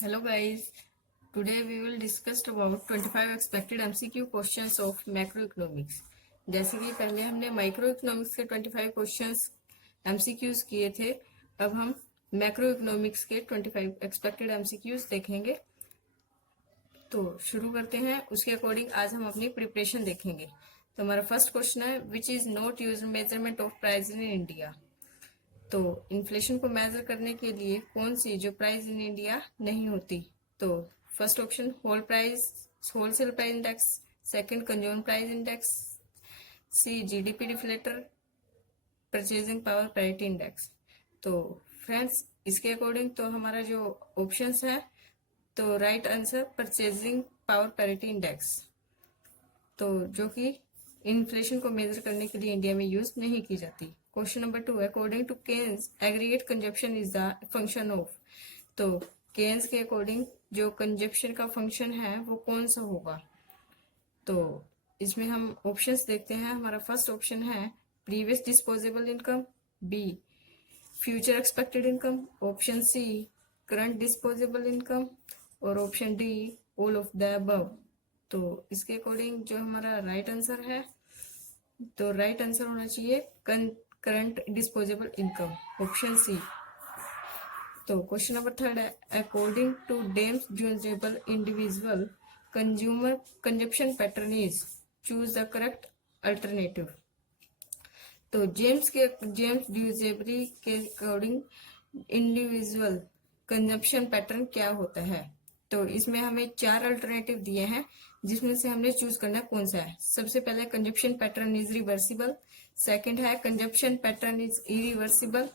Hello guys, today we will discuss about 25 expected MCQ questions of macroeconomics। जैसे कि पहले हमने माइक्रो इकोनॉमिक्स के 25 क्वेश्चंस MCQs किए थे, अब हम मैक्रो इकोनॉमिक्स के 25 एक्सपेक्टेड MCQs देखेंगे। तो शुरू करते हैं, उसके अकॉर्डिंग आज हम अपनी प्रिपरेशन देखेंगे। तो हमारा फर्स्ट क्वेश्चन है, which is not used measurement of price in India. तो इन्फ्लेशन को मेजर करने के लिए कौन सी जो प्राइस इन इंडिया नहीं होती। तो first option wholesale price index, second consumer price index, C GDP deflator, purchasing power parity index. तो फ्रेंड्स, इसके अकॉर्डिंग तो हमारा जो ऑप्शंस है, तो right answer purchasing power parity index, तो जो कि इन्फ्लेशन को मेजर करने के लिए इंडिया में यूज नहीं की जाती। Question number 2, according to Keynes aggregate consumption is the function of. तो केन्स के अकॉर्डिंग जो कंजप्शन का फंक्शन है वो कौन सा होगा। तो इसमें हम ऑप्शंस देखते हैं। हमारा फर्स्ट ऑप्शन है previous disposable income, B future expected income, option C current disposable income, और option D all of the above. तो इसके अकॉर्डिंग जो हमारा राइट आंसर है, तो राइट आंसर होना चाहिए current disposable income, option C. तो क्वेश्चन नंबर 3 है, according to James durable individual consumer consumption pattern is, choose the correct alternative. तो जेम्स ड्यूरेबली के अकॉर्डिंग इंडिविजुअल कंजप्शन पैटर्न क्या होता है। तो इसमें हमें 4 अल्टरनेटिव दिए हैं, जिसमें से हमने चूज करना कौन सा है। सबसे पहले consumption pattern is reversible, second है consumption pattern is irreversible,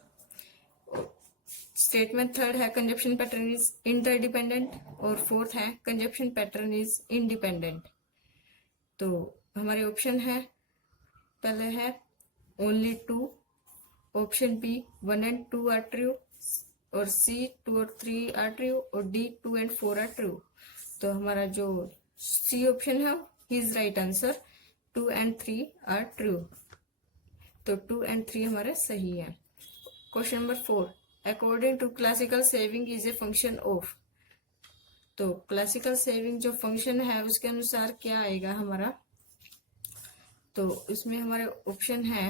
statement third है कंजप्शन पैटर्न इज इंटरडिपेंडेंट, और फोर्थ है कंजप्शन पैटर्न इज इंडिपेंडेंट। तो हमारे ऑप्शन है, पहले है only 2, option B 1 and 2 are true, और सी 2 और 3 आर ट्रू, और डी 2 and 4 आर ट्रू। तो हमारा जो सी ऑप्शन है is right answer, 2 and 3 are true. तो 2 and 3 हमारे सही है। Question number 4, according to classical saving is a function of. तो क्लासिकल सेविंग जो फंक्शन है उसके अनुसार क्या आएगा हमारा। तो इसमें हमारे ऑप्शन है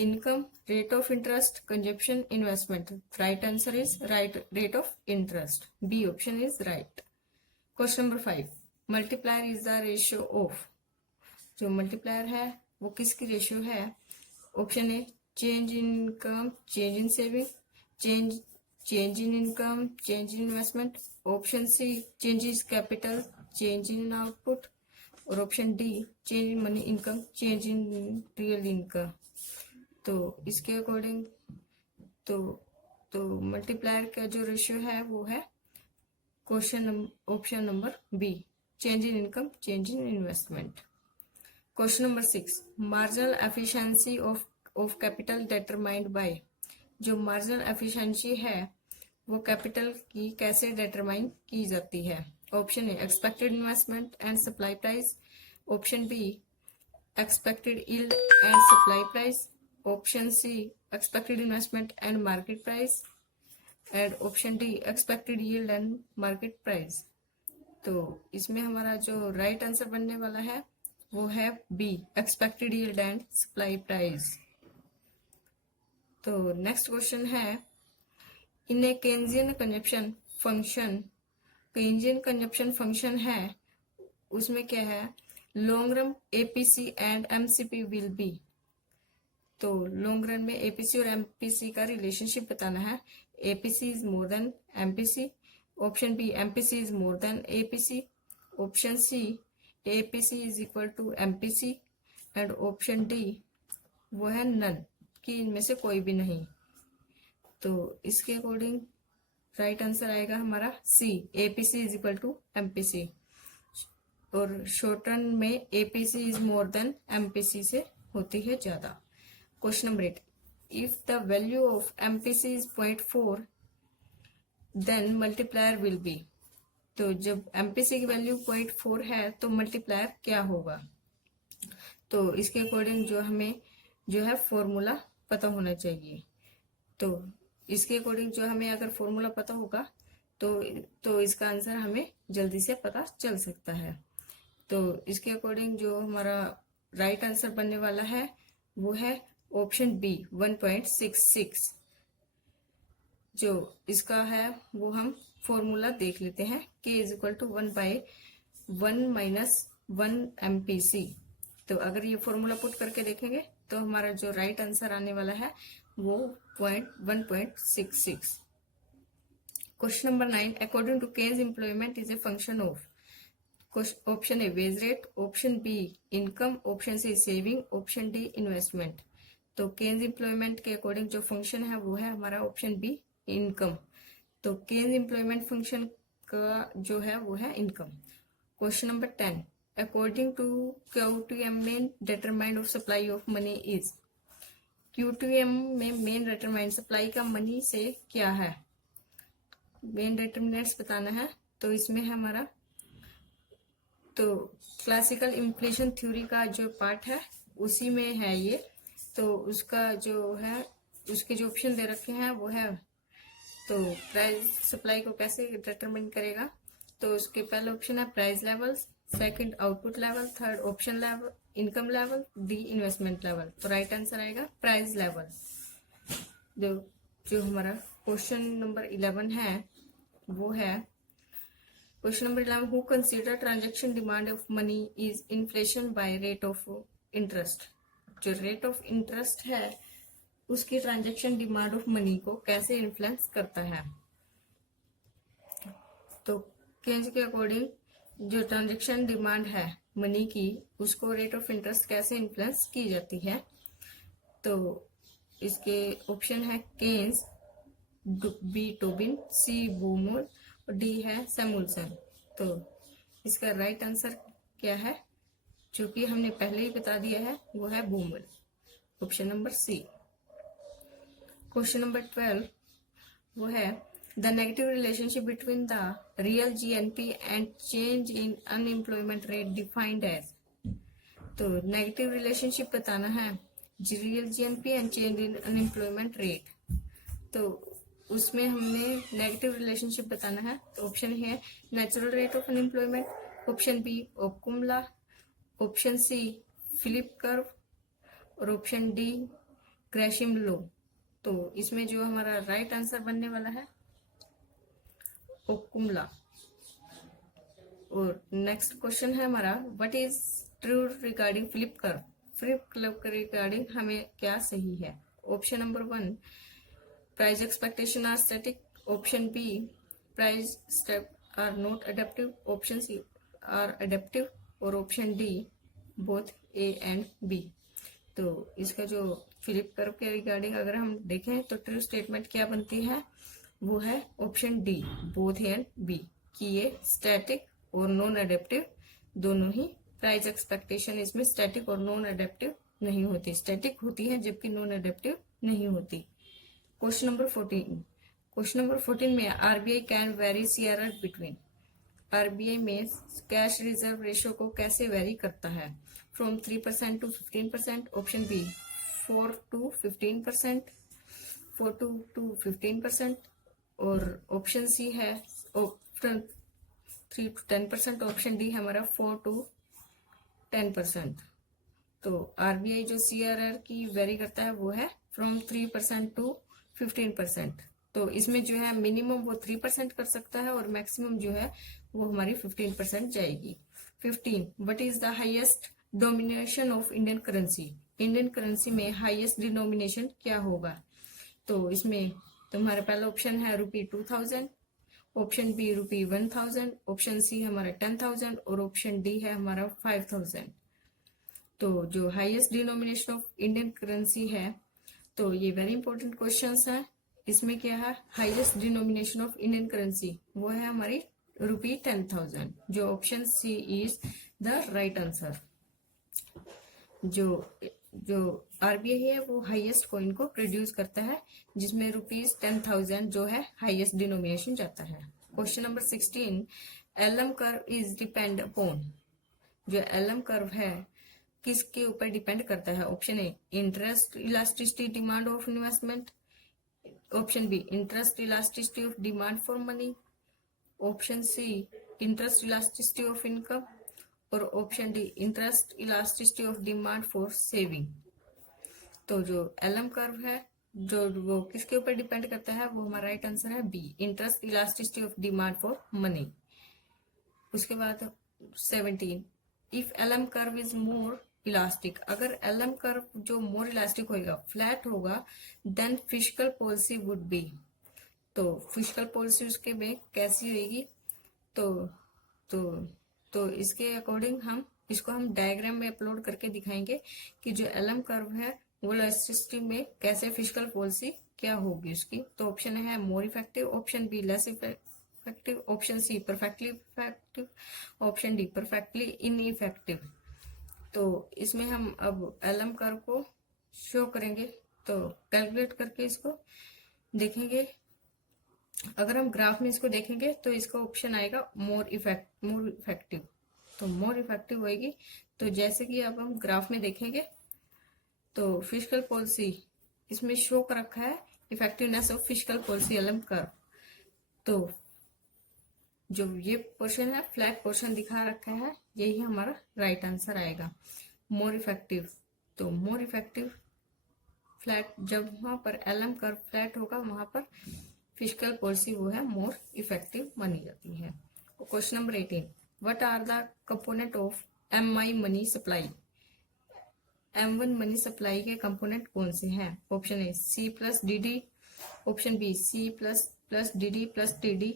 income, rate of interest, consumption, investment. Right answer is right rate of interest, B option is right. Question number 5, multiplier is the ratio of. जो मल्टीप्लायर है वो किसकी रेशियो है। Option A change in income, change in saving, change in income, change in investment, option C change in capital, change in output, और option D change in money income, change in real income. तो इसके according तो multiplier का जो ratio है वो है option number B, change in income, change in investment. Question number 6, marginal efficiency of capital determined by. जो मार्जिनल एफिशिएंसी है वो कैपिटल की कैसे डिटरमाइन की जाती है। Option A expected investment and supply price, option B expected yield and supply price, option C expected investment and market price, and option D expected yield and market price. तो इसमें हमारा जो right answer बनने वाला है वो है B, expected yield and supply price. तो नेक्स्ट क्वेश्चन है, in a Keynesian consumption function, Keynesian consumption function है उसमें क्या है, long run APC and MCP will be. तो लॉन्ग रन में एपीसी और एमपीसी का रिलेशनशिप बताना है। APC is more than MPC, option B MPC is more than APC, option C APC is equal to MPC, and option D वो है none, कि इनमें से कोई भी नहीं। तो इसके अकॉर्डिंग राइट आंसर आएगा हमारा C, APC is equal to MPC, और शॉर्ट रन में APC is more than MPC से होती है ज्यादा। Question number 8, if the value of MPC is 0.4 then multiplier will be. तो जब एमपीसी की वैल्यू 0.4 है तो मल्टीप्लायर क्या होगा। तो इसके अकॉर्डिंग जो हमें जो है फॉर्मूला पता होना चाहिए। तो इसके अकॉर्डिंग जो हमें अगर फॉर्मूला पता होगा तो इसका आंसर हमें जल्दी से पता चल सकता है। तो इसके अकॉर्डिंग जो हमारा राइट आंसर बनने वाला है वो है ऑप्शन बी 1.66। जो इसका है वो हम फॉर्मूला देख लेते हैं, k is equal to 1/1 - 1 MPC। तो अगर ये फॉर्मूला पुट करके देखेंगे तो हमारा जो राइट आंसर आने वाला है वो 1.66। Question number 9, according to Keynes employment is a function of. Option A wage rate, option B income, option C saving, option D investment. तो केन्स एम्प्लॉयमेंट के अकॉर्डिंग जो फंक्शन है वो है हमारा ऑप्शन बी इनकम। तो केन्स एम्प्लॉयमेंट फंक्शन का जो है वो है income. Question number 10, according to QTM main determinant of supply of money is. QTM में मेन डिटरमाइंड सप्लाई का मनी से क्या है, मेन डिटरमिनेंट्स बताना है। तो इसमें है हमारा तो क्लासिकल इन्फ्लेशन थ्योरी का जो पार्ट है उसी में है ये। तो उसका जो है उसके जो ऑप्शन दे रखे हैं वो है, तो प्राइस सप्लाई को कैसे डिटरमिन करेगा। तो उसके पहले ऑप्शन है price level, second output level, third option level income level, D investment level. तो राइट आंसर आएगा प्राइस लेवल। जो हमारा क्वेश्चन नंबर 11 है वो है question number 11, who consider transaction demand of money is inflation by rate of interest. जो rate of interest है उसकी ट्रांजेक्शन डिमांड ऑफ मनी को कैसे इन्फ्लुएंस करता है। तो केन्स के अकॉर्डिंग जो ट्रांजेक्शन डिमांड है मनी की उसको रेट ऑफ इंटरेस्ट कैसे इन्फ्लुएंस की जाती है। तो इसके ऑप्शन है केन्स, बी टोबिन, सी बोमोल और डी है सैमुअलसन। तो इसका राइट आंसर क्या है, जो कि हमने पहले ही बता दिया है, वो है Baumol, option number C. Question number 12 वो है the negative relationship between the real GNP and change in unemployment rate defined as. तो नेगेटिव रिलेशनशिप बताना है real GNP and change in unemployment rate. तो उसमें हमने नेगेटिव रिलेशनशिप बताना है। तो ऑप्शन है natural rate of unemployment, option B Okun law, option C Philip curve और ऑप्शन डी ग्रेशिम लो। तो इसमें जो हमारा राइट आंसर बनने वाला है ओकुमला। और नेक्स्ट क्वेश्चन है हमारा what is true regarding Philip curve. Philip curve के रिगार्डिंग हमें क्या सही है। Option number 1 price expectation are static, option B price step are not adaptive, option C are adaptive और option D both A and B. तो इसका जो Philip curve के रिगार्डिंग अगर हम देखें तो ट्रू स्टेटमेंट क्या बनती है, वो है option D both A and B, कि ये स्टैटिक और नॉन अडेप्टिव दोनों ही। प्राइस एक्सपेक्टेशन इसमें स्टैटिक और नॉन अडेप्टिव नहीं होती, स्टैटिक होती है जबकि नॉन अडेप्टिव नहीं होती। क्वेश्चन नंबर 14 में RBI can vary CRR between. RBI में कैश रिजर्व रेशो को कैसे वेरी करता है, from 3% to 15%, option B 4 to 15%, 4 to 15% और ऑप्शन सी है 3 to 10%, ऑप्शन डी है हमारा 4 to 10%। तो RBI जो CRR की वेरी करता है वो है फ्रॉम 3% to 15%। तो इसमें जो है मिनिमम वो 3% कर सकता है और मैक्सिमम जो है वो हमारी 15% जाएगी। 15 what is the highest domination of Indian currency. Indian currency में हाईएस्ट डिनोमिनेशन क्या होगा। तो इसमें तुम्हारा पहला ऑप्शन है ₹2000, ऑप्शन बी ₹1000, ऑप्शन सी हमारा 10,000 और ऑप्शन डी है हमारा 5000। तो जो highest denomination of Indian currency है, तो ये वेरी इंपॉर्टेंट क्वेश्चंस है। इसमें क्या है highest denomination of Indian currency, वो है हमारी ₹10,000, जो option C is the right answer. जो RBI है वो हाईएस्ट कॉइन को प्रोड्यूस करता है जिसमें ₹10,000 जो है हाईएस्ट डिनोमिनेशन जाता है। Question number 16 LM curve is depend upon. जो LM कर्व है किसके ऊपर डिपेंड करता है, option A interest elasticity demand of investment, option B interest elasticity of demand for money, option C interest elasticity of income और option D interest elasticity of demand for saving. तो जो LM curve है जो वो किसके ऊपर depend करता है, वो हमारा राइट आंसर है B, interest elasticity of demand for money. उसके बाद 17, if LM curve is more elastic, अगर एलएम कर्व जो मोर इलास्टिक होगा, फ्लैट होगा, then fiscal policy would be. तो फिस्कल पॉलिसी उसके में कैसी होगी, तो तो तो इसके अकॉर्डिंग हम डायग्राम में अपलोड करके दिखाएंगे कि जो एलएम कर्व है वो इलास्टिसिटी में कैसे फिस्कल पॉलिसी क्या होगी उसकी। तो ऑप्शन है more effective, option B less effective, option C perfectly effective, option D perfectly ineffective. तो इसमें हम अब एलएम कर्व को शो करेंगे, तो कैलकुलेट करके इसको देखेंगे। अगर हम ग्राफ में इसको देखेंगे तो इसका ऑप्शन आएगा मोर इफेक्टिव, तो मोर इफेक्टिव होगी। तो जैसे कि अब हम ग्राफ में देखेंगे तो फिस्कल पॉलिसी इसमें शो कर रखा है effectiveness of fiscal policy LM curve. तो जो ये पोर्शन है फ्लैट पोर्शन दिखा रखा है, यही हमारा राइट आंसर आएगा, मोर इफेक्टिव। तो मोर इफेक्टिव फ्लैट, जब वहां पर एलएम कर्व फ्लैट होगा वहां पर फिस्कल पॉलिसी वो है मोर इफेक्टिव मानी जाती है। Question number 18, what are the component of MI money supply, M1 money supply के कंपोनेंट कौन से हैं? Option A C plus D D, option B C plus plus D D plus T D,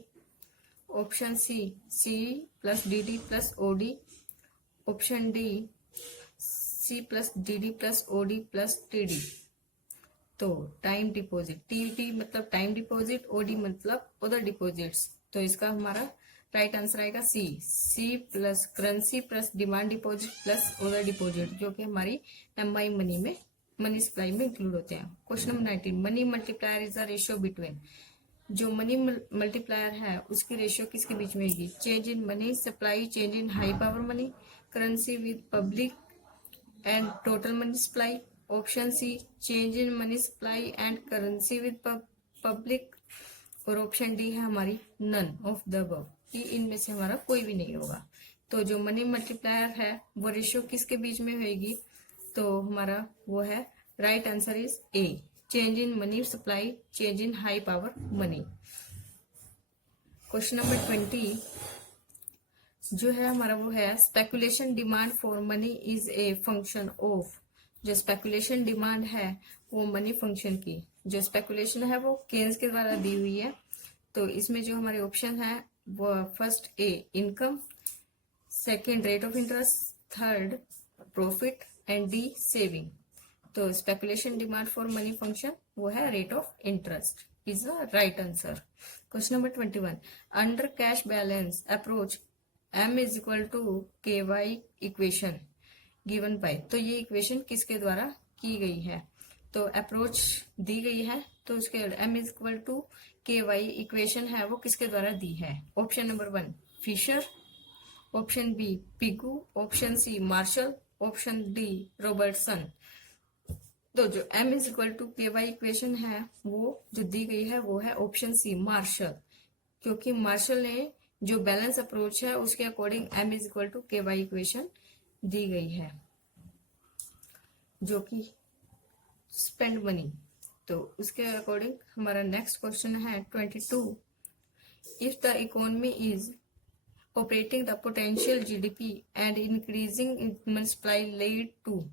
option C plus D D plus O D, option D C plus D D plus O D plus T D. तो time deposit, T D मतलब time deposit, O D मतलब other deposits. तो इसका हमारा right answer आएगा C plus currency plus demand deposit plus other deposit, जो कि हमारी एमआई मनी में मनी सप्लाई में इंक्लूड होते हैं। Question number 19, money multiplier is the ratio between, जो मनी मल्टीप्लायर है उसकी रेशियो किसके बीच में होगी? Change in money supply, change in high power money, currency with public and total money supply, option C change in money supply and currency with public, और option D है हमारी none of the above, कि इनमें से हमारा कोई भी नहीं होगा। तो जो मनी मल्टीप्लायर है वो रेशियो किसके बीच में होगी? तो हमारा वो है right answer is a, change in money supply, change in high power money. Question number 20 जो है हमारा वो है speculation demand for money is a function of, जो स्पेकुलेशन डिमांड है वो मनी फंक्शन की, जो स्पेकुलेशन है वो केन्स के द्वारा दी हुई है। तो इसमें जो हमारे ऑप्शन है वो first A income, second rate of interest, third profit and D saving. तो speculation demand for money function वो है rate of interest is the right answer. Question number 21, under cash balance approach M is equal to K Y equation given by, तो ये equation किसके द्वारा की गई है? तो अप्रोच दी गई है, तो उसके M is equal to K Y equation है वो किसके द्वारा दी है? Option number 1 Fisher, option B Pigou, option C Marshall, option D Robertson. तो जो M is equal to K Y equation है वो जो दी गई है वो है ऑप्शन सी मार्शल, क्योंकि मार्शल ने जो बैलेंस अप्रोच है उसके according M is equal to K Y equation दी गई है, जो कि स्पेंड मनी। तो उसके अकॉर्डिंग हमारा नेक्स्ट क्वेश्चन है 22, if the economy is operating the potential GDP and increasing in supply lead to,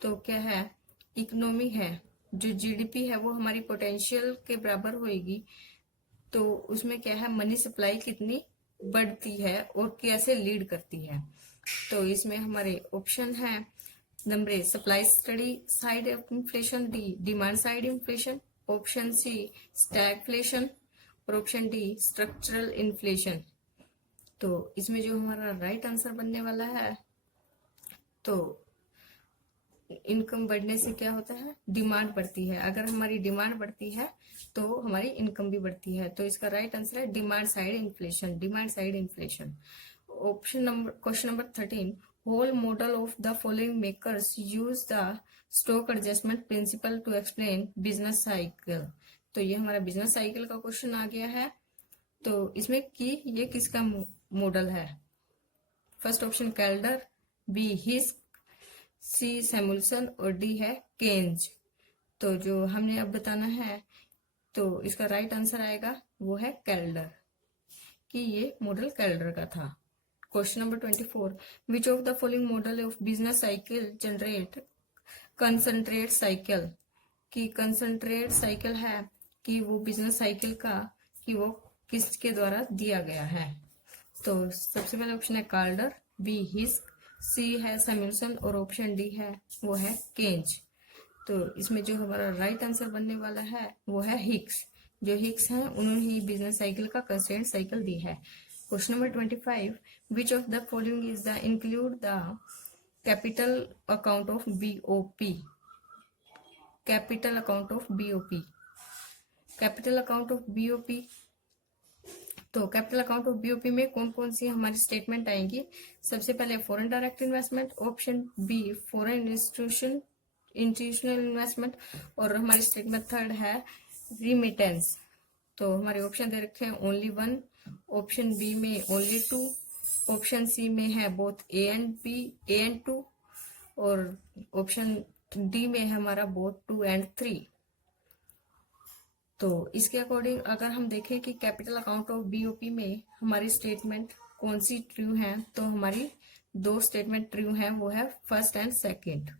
तो क्या है? इकोनॉमी है, जो जीडीपी है वो हमारी पोटेंशियल के बराबर होगी, तो उसमें क्या है मनी सप्लाई कितनी बढ़ती है और कैसे लीड करती है? तो इसमें हमारे ऑप्शन है number A supply study side inflation, D demand side inflation, option C stagflation और ऑप्शन डी स्ट्रक्चरल इन्फ्लेशन। तो इसमें जो हमारा राइट आंसर बनने वाला है, तो इनकम बढ़ने से क्या होता है? डिमांड बढ़ती है, अगर हमारी डिमांड बढ़ती है तो हमारी इनकम भी बढ़ती है। तो इसका राइट आंसर है demand side inflation, demand side inflation. Option number question number 13, whole model of the following makers use the stock adjustment principle to explain business cycle. तो ये हमारा बिजनेस साइकिल का क्वेश्चन आ गया है। तो इसमें कि ये किसका मॉडल है? फर्स्ट ऑप्शन कैल्डर, बी हिस्क, सी सैमुअल्सन और डी है केन्ज। तो जो हमने अब बताना है तो इसका राइट आंसर आएगा वो है कैल्डर, कि ये मॉडल कैल्डर का था। Question number 24, which of the following model of business cycle generate concentrate cycle? कि कंसंट्रेट साइकिल है कि वो बिजनेस साइकिल का कि वो किसके द्वारा दिया गया है? तो सबसे पहला ऑप्शन है कार्डर, बी हिस्क, सी है सैमुअल्सन और ऑप्शन डी है वो है केंज। तो इसमें जो हमारा राइट आंसर बनने वाला है वो है हिक्स। जो हिक्स हैं उन्होंने ही बिजनेस साइकिल का कंस्ट्रेंट साइकिल दी है। Question number 25, which of the following is the include the capital account of BOP? Capital account of BOP, capital account of BOP. तो कैपिटल अकाउंट ऑफ बीओपी में कौन कौन सी हमारी स्टेटमेंट आएंगी? सबसे पहले foreign direct investment, option B foreign institutional investment, और हमारी स्टेटमेंट थर्ड है रिमिटेंस। तो हमारे ऑप्शन दे रखे हैं ओनली 1, ऑप्शन बी में ओनली 2, ऑप्शन सी में है बोथ ए एंड 2, और ऑप्शन डी में है हमारा बोथ 2 एंड 3। तो इसके अकॉर्डिंग अगर हम देखें कि कैपिटल अकाउंट ऑफ बीओपी में हमारी स्टेटमेंट कौन सी ट्रू है, तो हमारी 2 स्टेटमेंट ट्रू हैं, वो है फर्स्ट एंड सेकंड।